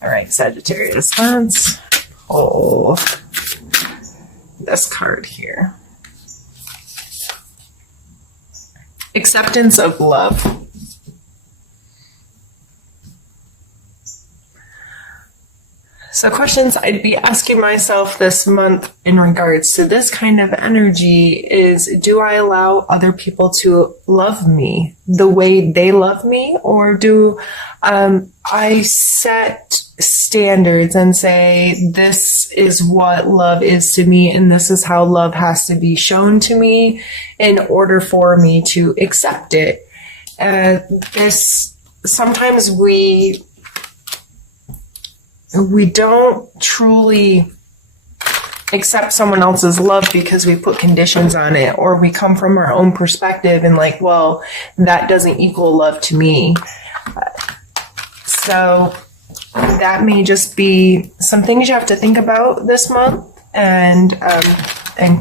All right, Sagittarius, let's pull this card here. Acceptance of love. So questions I'd be asking myself this month in regards to this kind of energy is, do I allow other people to love me the way they love me? Or do I set standards and say, this is what love is to me and this is how love has to be shown to me in order for me to accept it? Sometimes we don't truly accept someone else's love because we put conditions on it, or we come from our own perspective and like, well, that doesn't equal love to me. So that may just be some things you have to think about this month and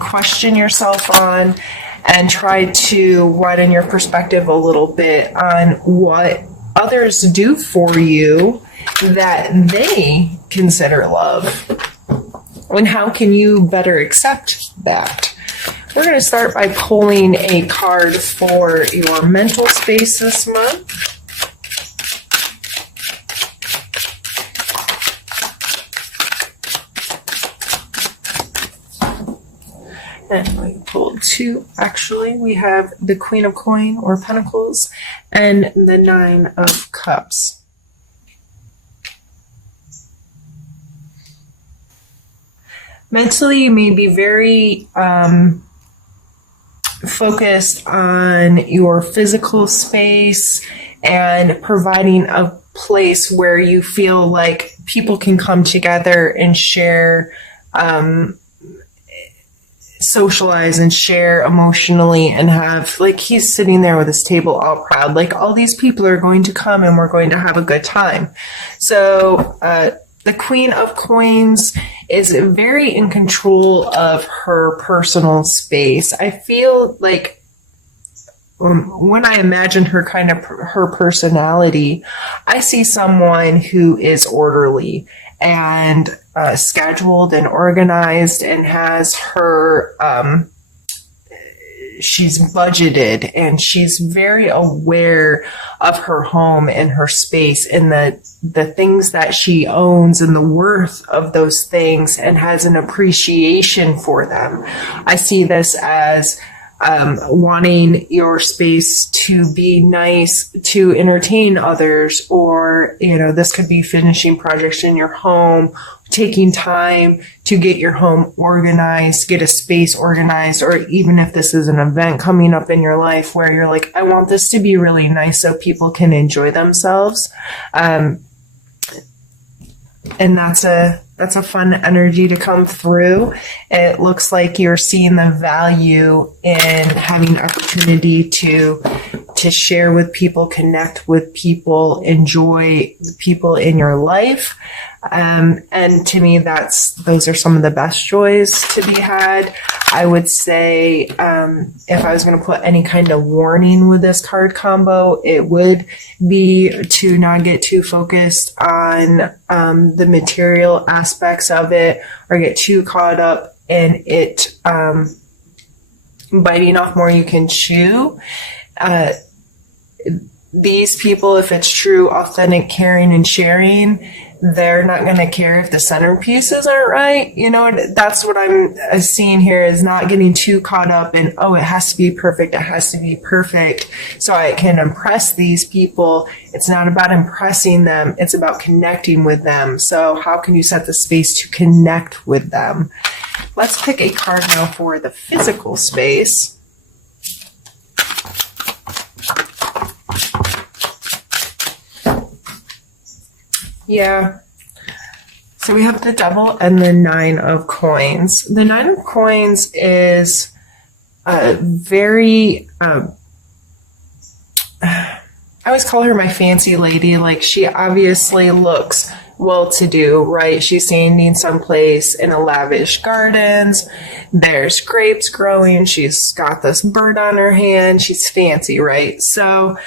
question yourself on, and try to widen your perspective a little bit on what others do for you that they consider love, and how can you better accept that. We're going to start by pulling a card for your mental space this month. And we pulled two. Actually, we have the Queen of Coin or Pentacles and the Nine of Cups. Mentally, you may be very focused on your physical space and providing a place where you feel like people can come together and share, socialize and share emotionally, and have, like, he's sitting there with his table all proud, like all these people are going to come and we're going to have a good time. So the Queen of Coins is very in control of her personal space. I feel like when I imagine her her personality, I see someone who is orderly and scheduled and organized and has her, she's budgeted and she's very aware of her home and her space and the things that she owns and the worth of those things, and has an appreciation for them. I see this as wanting your space to be nice, to entertain others, or, this could be finishing projects in your home, taking time to get your home organized, get a space organized, or even if this is an event coming up in your life where you're like, I want this to be really nice so people can enjoy themselves. And that's a fun energy to come through. It looks like you're seeing the value in having opportunity to share with people, connect with people, enjoy the people in your life. And to me, those are some of the best joys to be had. I would say, if I was going to put any kind of warning with this card combo, it would be to not get too focused on the material aspects of it, or get too caught up in it biting off more you can chew. These people, if it's true, authentic, caring, and sharing, they're not going to care if the centerpieces aren't right. That's what I'm seeing here, is not getting too caught up in, oh, it has to be perfect. It has to be perfect so I can impress these people. It's not about impressing them. It's about connecting with them. So how can you set the space to connect with them? Let's pick a card now for the physical space. Yeah. So we have the Devil and the Nine of Coins. The Nine of Coins is very, I always call her my fancy lady. Like, she obviously looks well-to-do, right? She's standing someplace in a lavish gardens. There's grapes growing. She's got this bird on her hand. She's fancy, right? So,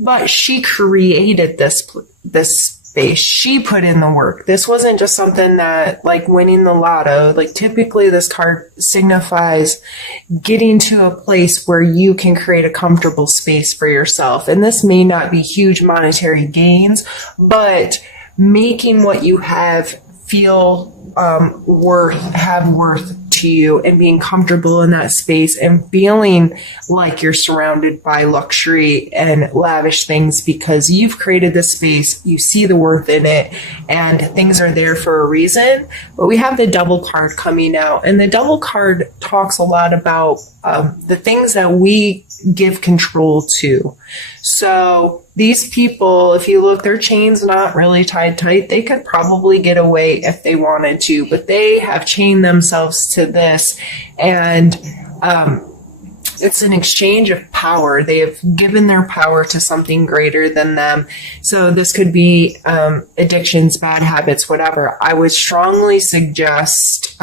but she created this space. She put in the work. This wasn't just something that, like winning the lotto. Like typically this card signifies getting to a place where you can create a comfortable space for yourself. And this may not be huge monetary gains, but making what you have feel have worth to you, and being comfortable in that space and feeling like you're surrounded by luxury and lavish things because you've created this space, you see the worth in it, and things are there for a reason. But we have the Devil card coming out, and the Devil card talks a lot about the things that we give control to. So these people, if you look, their chain's not really tied tight. They could probably get away if they wanted to, but they have chained themselves to this, and it's an exchange of power. They have given their power to something greater than them. So this could be addictions, bad habits, whatever. I would strongly suggest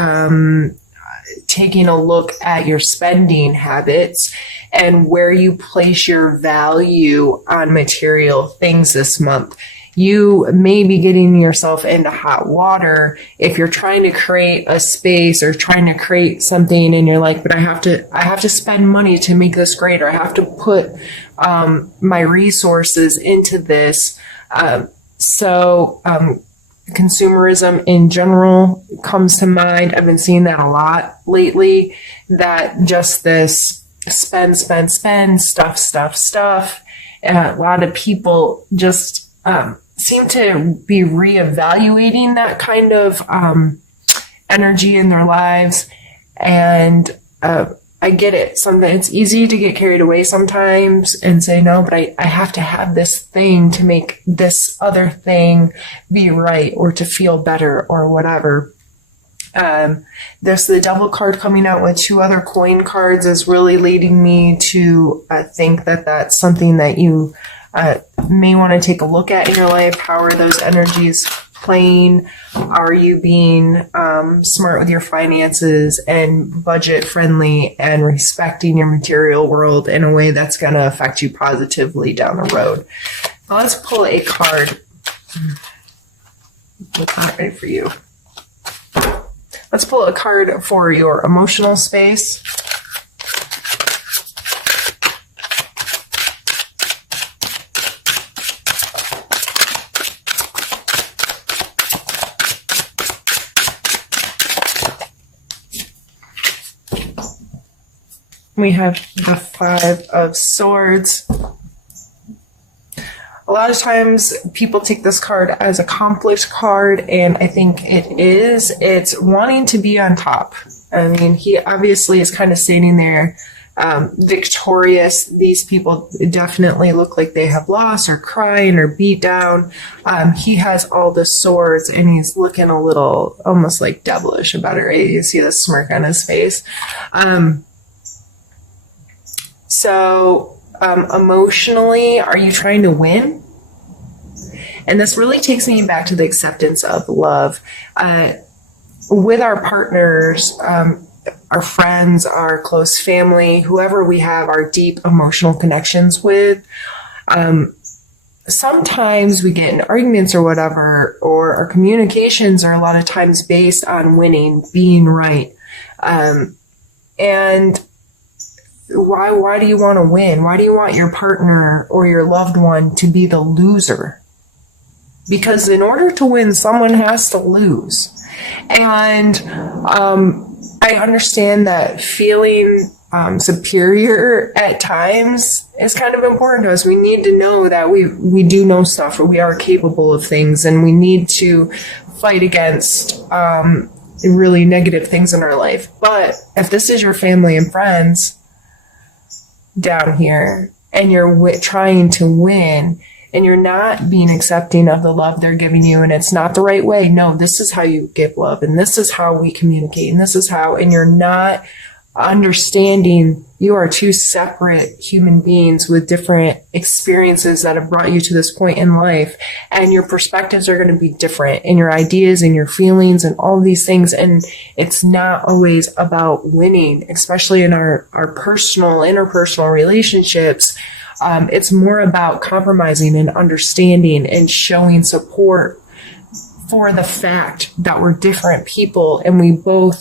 taking a look at your spending habits and where you place your value on material things this month. You may be getting yourself into hot water if you're trying to create a space or trying to create something and you're like, but I have to spend money to make this great, or I have to put my resources into this. Consumerism in general comes to mind. I've been seeing that a lot lately, that just this spend, stuff. And a lot of people just seem to be reevaluating that kind of energy in their lives. And I get it. Sometimes it's easy to get carried away sometimes and say, no, but I have to have this thing to make this other thing be right or to feel better or whatever. There's the Devil card coming out with 2 other coin cards is really leading me to think that that's something that you may want to take a look at in your life. How are those energies playing? Are you being smart with your finances and budget friendly and respecting your material world in a way that's going to affect you positively down the road? Now let's pull a card. Looking ready for you. Let's pull a card for your emotional space. We have the 5 of Swords. A lot of times people take this card as accomplished card, and I think it is. It's wanting to be on top. I mean, he obviously is kind of standing there victorious. These people definitely look like they have lost or crying or beat down. He has all the swords and he's looking a little almost like devilish about it, right? You see the smirk on his face. Emotionally, are you trying to win? And this really takes me back to the acceptance of love. With our partners, our friends, our close family, whoever we have our deep emotional connections with, sometimes we get in arguments or whatever, or our communications are a lot of times based on winning, being right. And why do you want to win? Why do you want your partner or your loved one to be the loser? Because in order to win, someone has to lose. And I understand that feeling superior at times is kind of important to us. We need to know that we do know stuff, or we are capable of things, and we need to fight against really negative things in our life. But if this is your family and friends down here, and you're trying to win, and you're not being accepting of the love they're giving you, and it's not the right way. No, this is how you give love, and this is how we communicate, and this is how, and you're not understanding you are 2 separate human beings with different experiences that have brought you to this point in life, and your perspectives are going to be different, and your ideas and your feelings and all these things. And it's not always about winning, especially in our personal, interpersonal relationships. It's more about compromising and understanding and showing support for the fact that we're different people and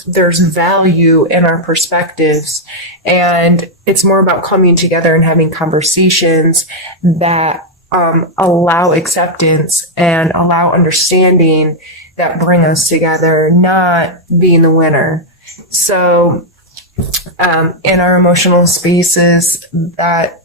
there's value in our perspectives. And it's more about coming together and having conversations that allow acceptance and allow understanding, that bring us together, not being the winner. So in our emotional spaces, that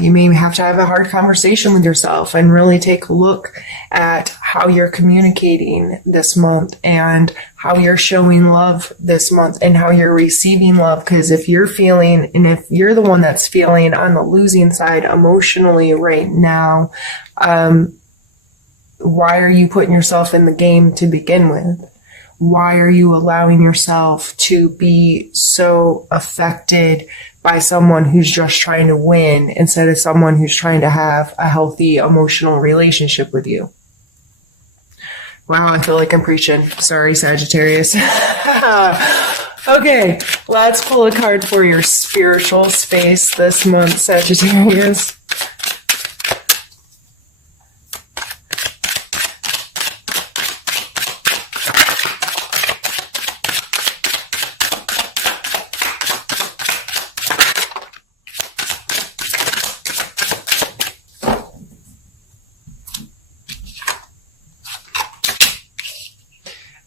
you may have to have a hard conversation with yourself and really take a look at how you're communicating this month and how you're showing love this month and how you're receiving love. Because if you're the one that's feeling on the losing side emotionally right now, why are you putting yourself in the game to begin with? Why are you allowing yourself to be so affected by someone who's just trying to win instead of someone who's trying to have a healthy emotional relationship with you? Wow, I feel like I'm preaching. Sorry, Sagittarius. Okay, let's pull a card for your spiritual space this month, Sagittarius.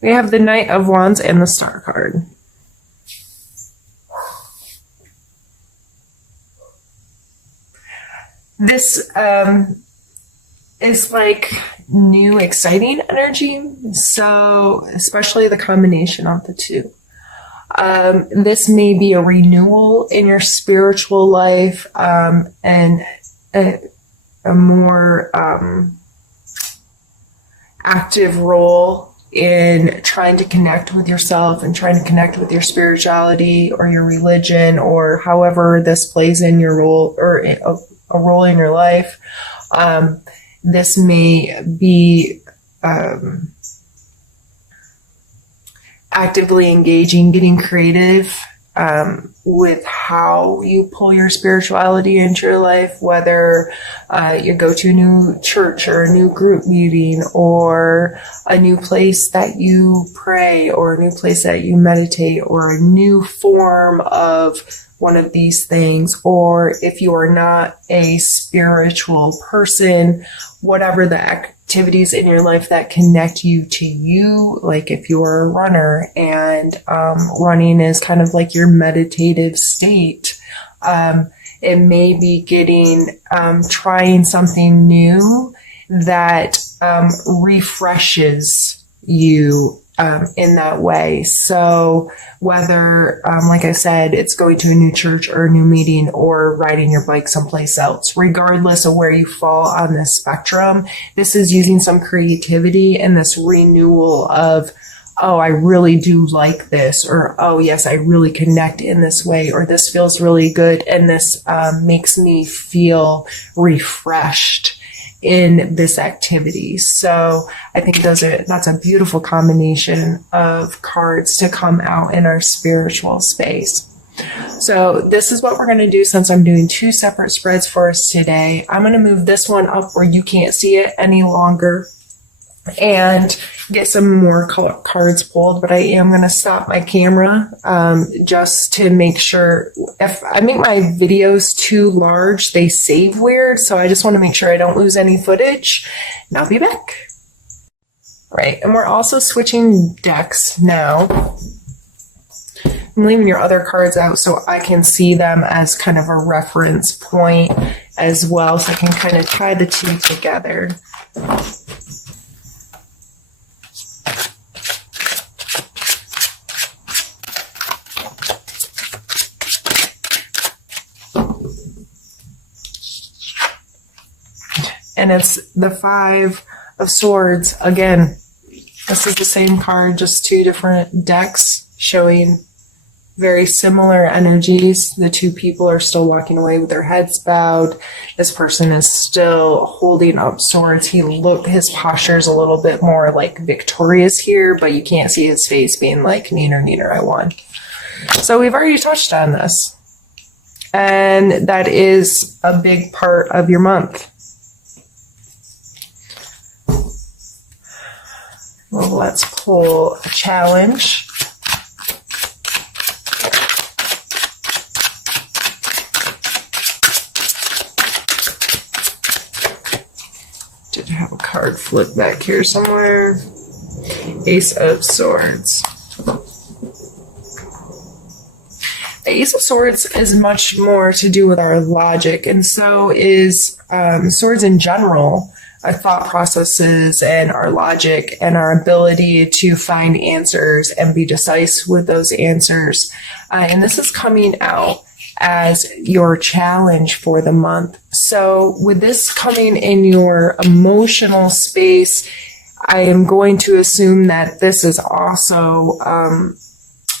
We have the Knight of Wands and the Star card. This is like new, exciting energy. So, especially the combination of the two. This may be a renewal in your spiritual life, and a more active role in trying to connect with yourself and trying to connect with your spirituality or your religion, or however this plays in your role, or a role in your life. This may be actively engaging, getting creative with how you pull your spirituality into your life, whether you go to a new church or a new group meeting or a new place that you pray or a new place that you meditate or a new form of one of these things. Or if you are not a spiritual person, whatever the activities in your life that connect you to you, like if you're a runner and running is kind of like your meditative state, it may be trying something new that refreshes you in that way. So whether, like I said, it's going to a new church or a new meeting or riding your bike someplace else, regardless of where you fall on this spectrum, this is using some creativity and this renewal of, oh, I really do like this, or, oh, yes, I really connect in this way, or this feels really good, and this makes me feel refreshed in this activity. So I think that's a beautiful combination of cards to come out in our spiritual space. So this is what we're going to do since I'm doing two separate spreads for us today. I'm going to move this one up where you can't see it any longer and get some more cards pulled, but I am going to stop my camera just to make sure. If I make my videos too large, they save weird, so I just want to make sure I don't lose any footage, and I'll be back. Right, and we're also switching decks now. I'm leaving your other cards out so I can see them as kind of a reference point as well, so I can kind of tie the two together. And it's the Five of Swords. Again, this is the same card, just two different decks showing very similar energies. The two people are still walking away with their heads bowed. This person is still holding up swords. His posture is a little bit more like victorious here, but you can't see his face being like, neener, neener, I won. So we've already touched on this. And that is a big part of your month. Well, let's pull a challenge. Did have a card flip back here somewhere. Ace of Swords. The Ace of Swords is much more to do with our logic, and so is swords in general. Our thought processes and our logic and our ability to find answers and be decisive with those answers. And this is coming out as your challenge for the month. So with this coming in your emotional space, I am going to assume that this is also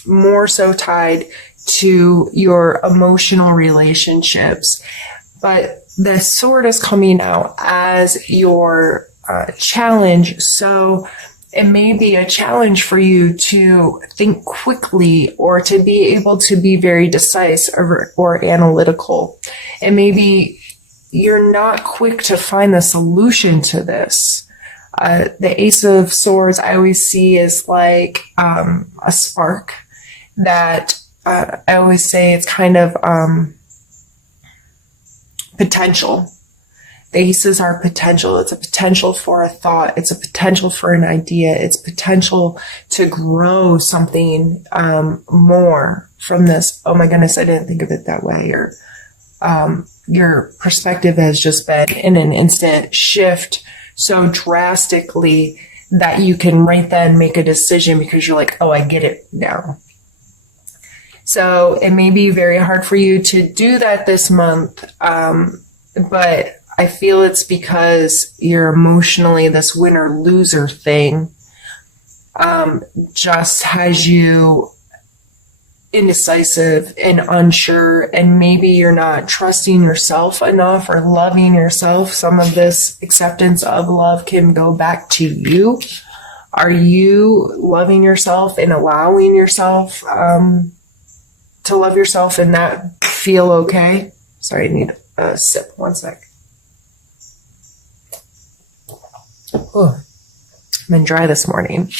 more so tied to your emotional relationships. But the sword is coming out as your challenge. So it may be a challenge for you to think quickly or to be able to be very decisive or analytical. And maybe you're not quick to find the solution to this. The Ace of Swords I always see is like a spark that I always say it's kind of potential. The aces are potential. It's a potential for a thought. It's a potential for an idea. It's potential to grow something more from this. Oh my goodness, I didn't think of it that way. Or your perspective has just been in an instant shift so drastically that you can right then make a decision because you're like, oh, I get it now. So it may be very hard for you to do that this month, but I feel it's because you're emotionally this winner-loser thing just has you indecisive and unsure, and maybe you're not trusting yourself enough or loving yourself. Some of this acceptance of love can go back to you. Are you loving yourself and allowing yourself to love yourself and that feel okay? Sorry, I need a sip. One sec. Oh, I've been dry this morning.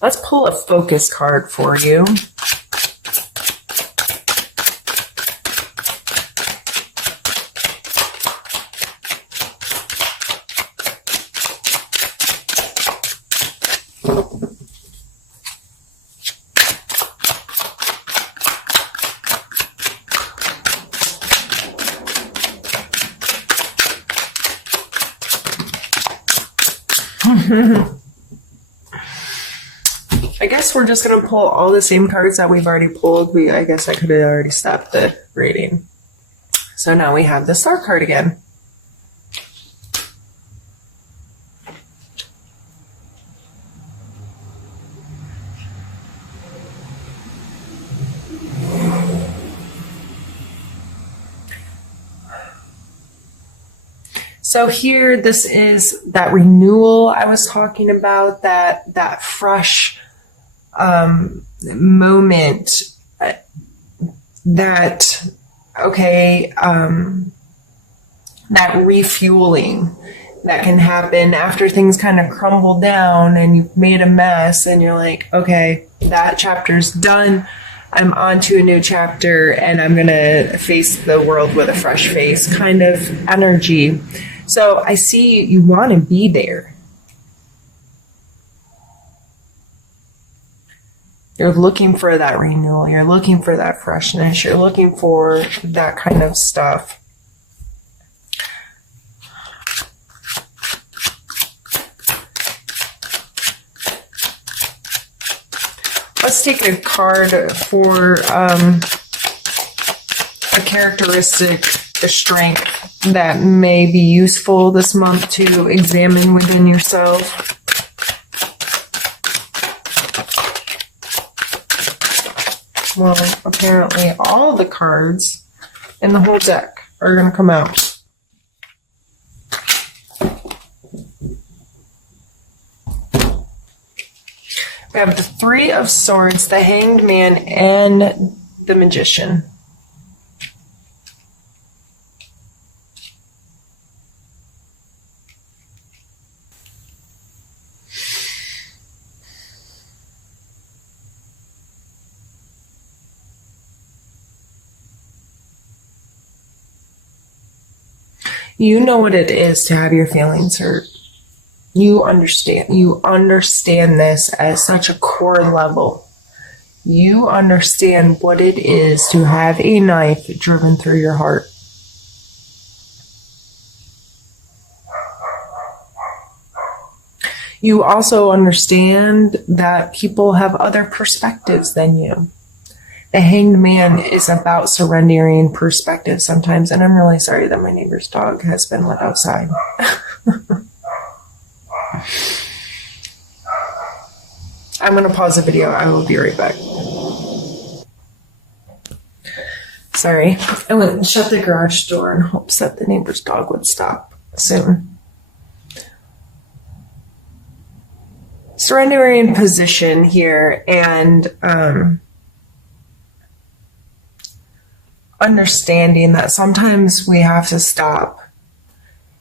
Let's pull a focus card for you. I guess we're just going to pull all the same cards that we've already pulled. I guess I could have already stopped the reading. So now we have the Star card again. So here, this is that renewal I was talking about, that fresh moment, that refueling that can happen after things kind of crumble down and you've made a mess and you're like, okay, that chapter's done. I'm on to a new chapter and I'm going to face the world with a fresh face kind of energy. So I see you want to be there. You're looking for that renewal. You're looking for that freshness. You're looking for that kind of stuff. Let's take a card for a characteristic, a strength that may be useful this month to examine within yourself. Well, apparently all the cards in the whole deck are going to come out. We have the Three of Swords, the Hanged Man, and the Magician. You know what it is to have your feelings hurt. You understand this at such a core level. You understand what it is to have a knife driven through your heart. You also understand that people have other perspectives than you. The Hanged Man is about surrendering perspective sometimes, and I'm really sorry that my neighbor's dog has been let outside. I'm going to pause the video. I will be right back. Sorry. I went and shut the garage door in hopes that the neighbor's dog would stop soon. Surrendering position here, and understanding that sometimes we have to stop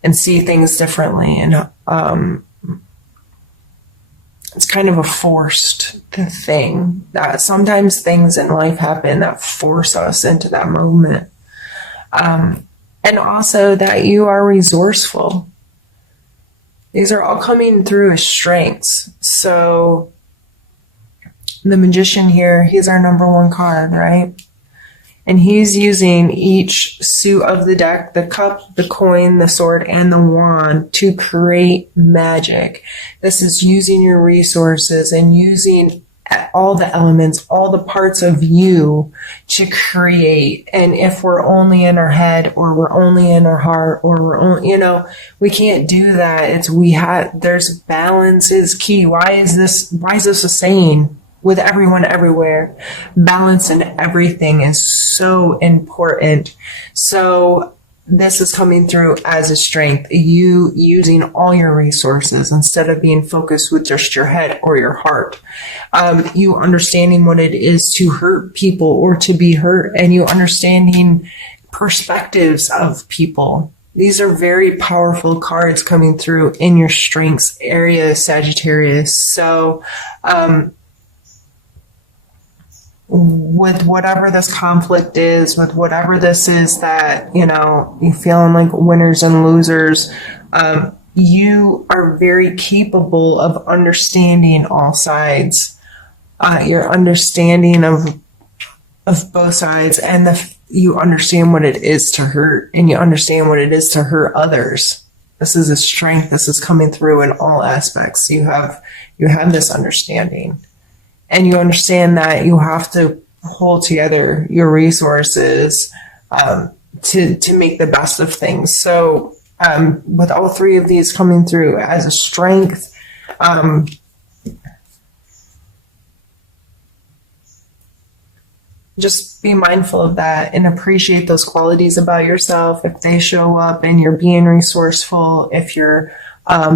and see things differently, and it's kind of a forced thing that sometimes things in life happen that force us into that moment, and also that you are resourceful. These are all coming through as strengths. So the Magician here, he's our number one card, right? And he's using each suit of the deck, the cup, the coin, the sword, and the wand to create magic. This is using your resources and using all the elements, all the parts of you to create. And if we're only in our head, or we're only in our heart, or we're only, we can't do that. There's balance is key. Why is this a saying? With everyone everywhere, balance in everything is so important. So this is coming through as a strength. You using all your resources instead of being focused with just your head or your heart. You understanding what it is to hurt people or to be hurt, and you understanding perspectives of people. These are very powerful cards coming through in your strengths area, Sagittarius. So, with whatever this conflict is, with whatever this is that, you feeling like winners and losers, you are very capable of understanding all sides. Your understanding of both sides, and you understand what it is to hurt, and you understand what it is to hurt others. This is a strength. This is coming through in all aspects. You have this understanding. And you understand that you have to hold together your resources to make the best of things. So with all three of these coming through as a strength, just be mindful of that and appreciate those qualities about yourself. If they show up and you're being resourceful, if you're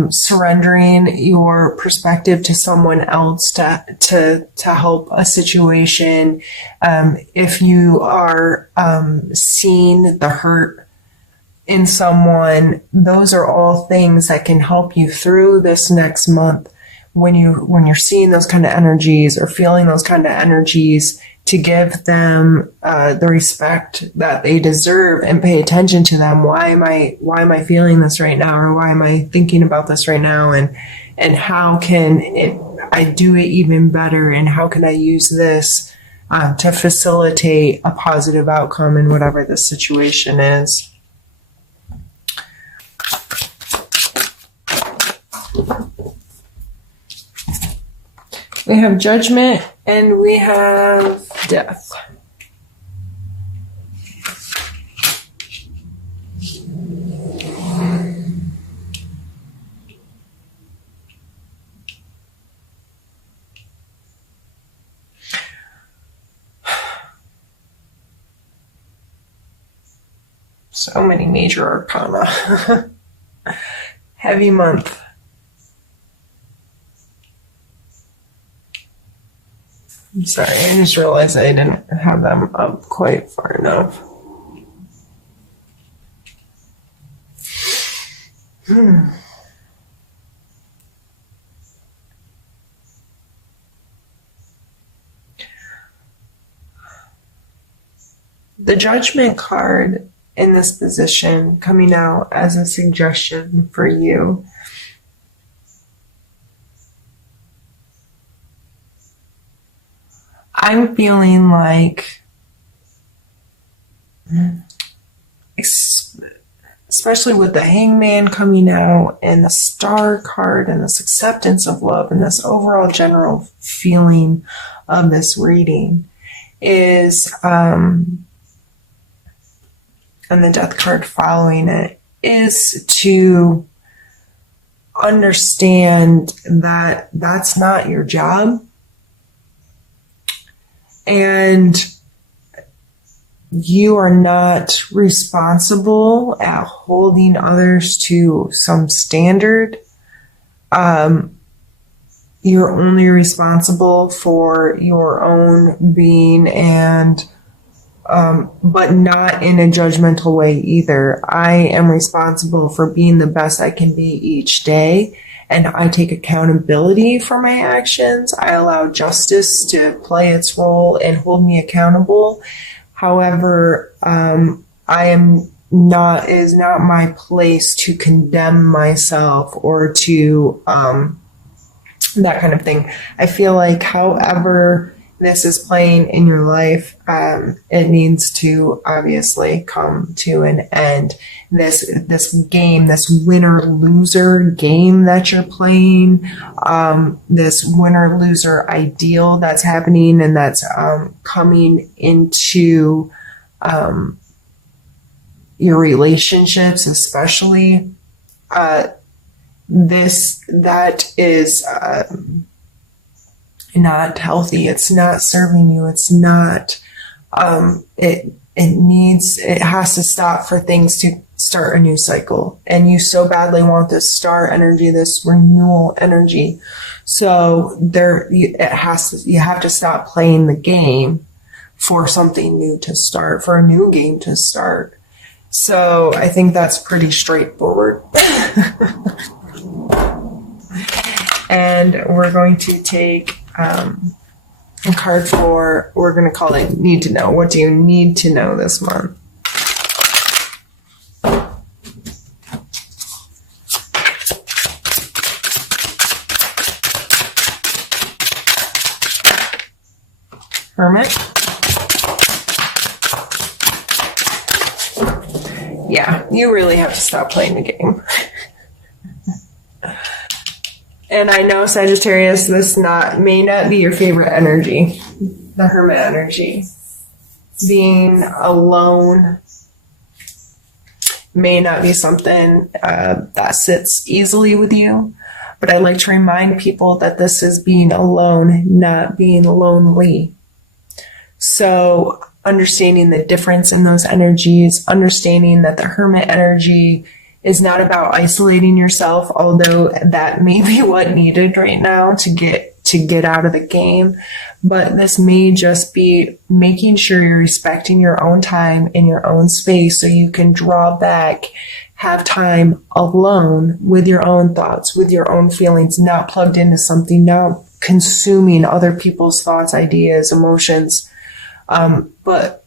surrendering your perspective to someone else to help a situation, if you are seeing the hurt in someone, those are all things that can help you through this next month. When you're seeing those kind of energies or feeling those kind of energies, to give them the respect that they deserve and pay attention to them. Why am I feeling this right now, or why am I thinking about this right now, and how can I do it even better, and how can I use this to facilitate a positive outcome in whatever the situation is. We have Judgment and we have Death. So many major arcana. Heavy month. I'm sorry, I just realized I didn't have them up quite far enough. The Judgment card in this position coming out as a suggestion for you. I'm feeling like, especially with the Hangman coming out and the Star card and this acceptance of love and this overall general feeling of this reading is, and the Death card following it, is to understand that that's not your job. And you are not responsible at holding others to some standard. You're only responsible for your own being, and but not in a judgmental way either. I am responsible for being the best I can be each day, and I take accountability for my actions. I allow justice to play its role and hold me accountable. However, I am not, it is not my place to condemn myself or to that kind of thing. I feel like however this is playing in your life, it needs to obviously come to an end. This game, this winner-loser game that you're playing, this winner-loser ideal that's happening and that's coming into your relationships, especially, that is not healthy. It's not serving you. It's not, it has to stop for things to start a new cycle. And you so badly want this star energy, this renewal energy. So you have to stop playing the game for something new to start, for a new game to start. So I think that's pretty straightforward. And we're going to take a card for, we're going to call it Need to Know. What do you need to know this month? Hermit. Yeah, you really have to stop playing the game. And I know, Sagittarius, this may not be your favorite energy, the Hermit energy. Being alone may not be something that sits easily with you, but I like to remind people that this is being alone, not being lonely. So understanding the difference in those energies, understanding that the Hermit energy is not about isolating yourself, although that may be what needed right now to get out of the game. But this may just be making sure you're respecting your own time in your own space so you can draw back, have time alone with your own thoughts, with your own feelings, not plugged into something, not consuming other people's thoughts, ideas, emotions, but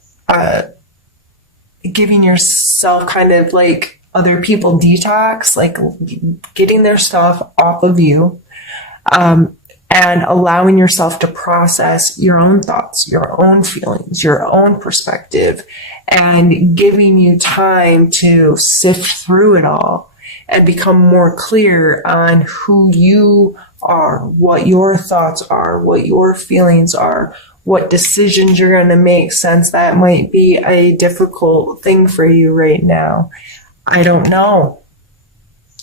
giving yourself kind of like other people detox, like getting their stuff off of you, and allowing yourself to process your own thoughts, your own feelings, your own perspective, and giving you time to sift through it all and become more clear on who you are, what your thoughts are, what your feelings are, what decisions you're going to make, since that might be a difficult thing for you right now. I don't know.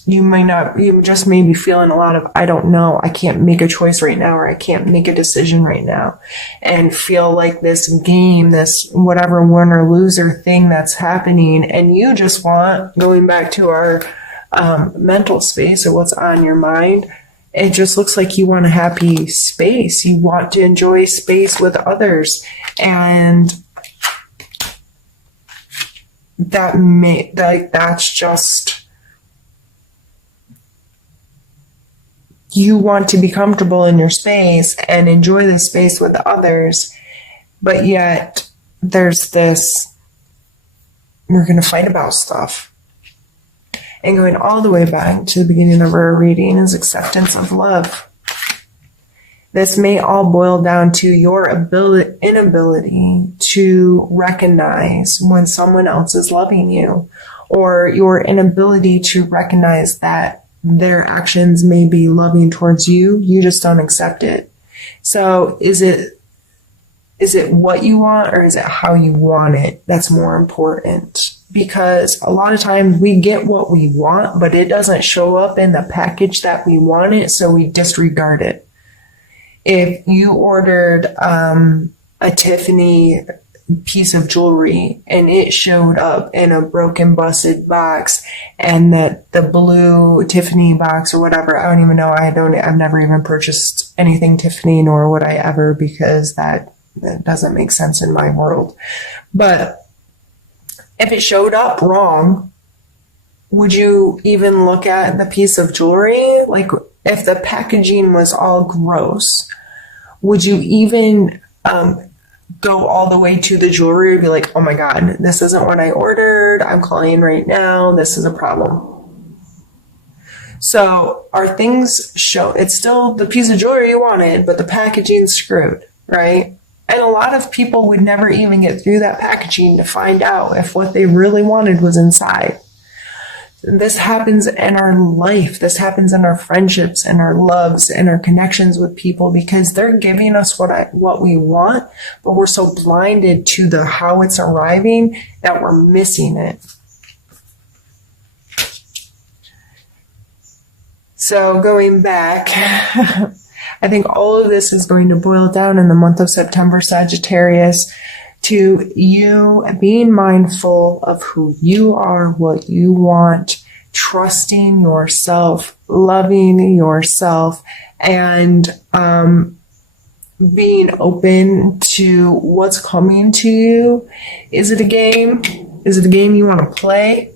You just may be feeling a lot of, I don't know, I can't make a choice right now, or I can't make a decision right now, and feel like this game, this whatever winner loser thing that's happening, and you just want, going back to our mental space or what's on your mind, It just looks like you want a happy space. You want to enjoy space with others. And that's just, you want to be comfortable in your space and enjoy the space with others. But yet there's this, you're going to fight about stuff. And going all the way back to the beginning of our reading is acceptance of love. This may all boil down to your inability to recognize when someone else is loving you, or your inability to recognize that their actions may be loving towards you. You just don't accept it. So is it what you want, or is it how you want it that's more important? Because a lot of times we get what we want, but it doesn't show up in the package that we want it, so we disregard it. If you ordered a Tiffany piece of jewelry and it showed up in a broken, busted box, and that the blue Tiffany box or whatever, I don't even know. I've never even purchased anything Tiffany, nor would I ever, because that doesn't make sense in my world. But if it showed up wrong, would you even look at the piece of jewelry? Like, if the packaging was all gross, would you even go all the way to the jewelry and be like, oh my God, this isn't what I ordered. I'm calling right now. This is a problem. So our things show, it's still the piece of jewelry you wanted, but the packaging's screwed, right? And a lot of people would never even get through that packaging to find out if what they really wanted was inside. This happens in our life. This happens in our friendships and our loves and our connections with people, because they're giving us what we want, but we're so blinded to the how it's arriving that we're missing it. So going back, I think all of this is going to boil down in the month of September, Sagittarius, to you being mindful of who you are, what you want, trusting yourself, loving yourself, and being open to what's coming to you. Is it a game? Is it a game you want to play?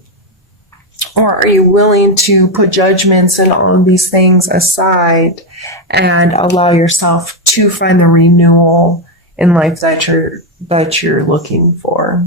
Or are you willing to put judgments and all of these things aside and allow yourself to find the renewal in life that you're looking for?